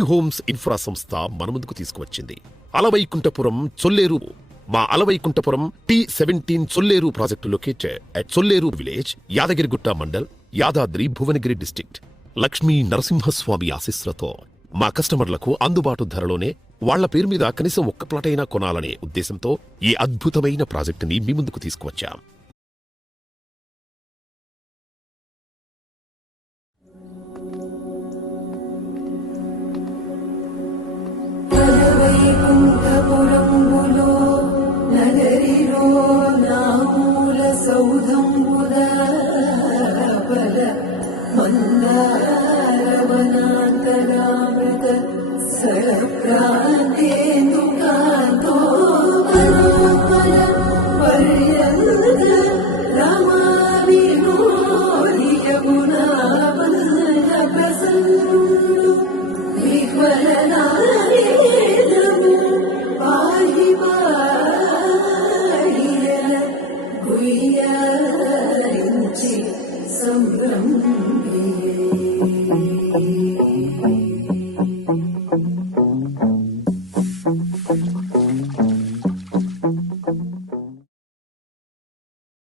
Homes infra సంస్థ మన ముందుకు తీసుకువచ్చింది. అలవైకుంఠపురం చొల్లేరు. మా Ala Vaikunthapuram T17 Cholleru project located at Cholleru village, Yadagirigutta mandal, Yadadri Bhuvanagiri district. Lakshmi Narasimhaswamy ఆశీస్సులతో మా కస్టమర్లకు అందుబాటు ధరలోనే వాళ్ల పేరు మీద కనీసం ఒక్క ప్లాట్ అయినా కొనాలనే ఉద్దేశంతో ఈ అద్భుతమైన ప్రాజెక్టుని మీ ముందుకు తీసుకువచ్చాం. సంభ్రమే